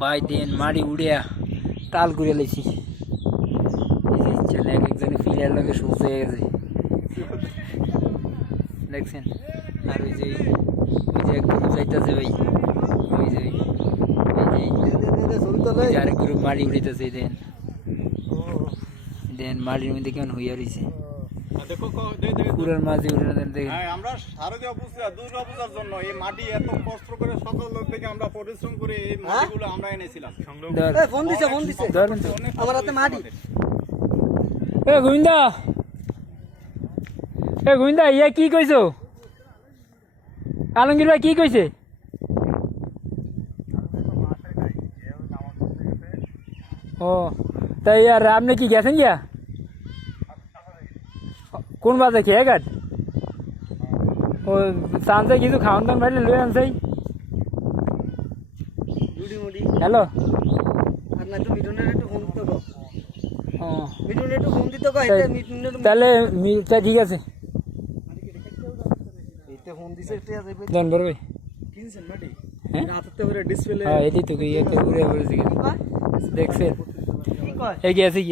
ভাই দেন মাড়ি উড়িয়া টাল করে লেছি ছেলে এক একজনে ফিলার লগে সুস্থ হয়ে গেছে দেখছেন আর ওই যে একদম যাইতেছে ভাই ওই যে আরেক গ্রুপ মাড়ি উড়িতেছে দেন মাড়ির মধ্যে কেমন হইয়া রয়েছে পুরার মাঝে উঠে দেখেন আমরা শারদীয় পূজা দুর্গা পূজার জন্য এই মাটি এত কষ্ট করে সকাল থেকে আমরা পরিশ্রম করে এই মাটিগুলো আমরা এনেছিলাম ফোন দিছে আমার হাতে মাটি গোবিন্দা ইয়া কি কইছো আলমগীর ভাই কি কইছে ও তাই আর আপনি কি গেছেন গিয়া কোন বাজে খেয়ে গাট ও সানসে কিছু খাওয়ান দাওয়ান বাইরে লয়ে আনছাই হ্যালো আর না তো মিঠুনের একটু ফোন দিতে কও ও মিঠুনের একটু ফোন দিতে কও এটা মিঠুনের তাহলে ঠিক আছে এইতে ফোন দিছে এটা যাবে জন বড় ভাই কিনছেন মাটি হ্যাঁ রাতে করে ডিসপ্লে হ্যাঁ এটাই তো ইয়ে তো উড়ে বলেছি দেখছেন কি কয় এই গেছে কি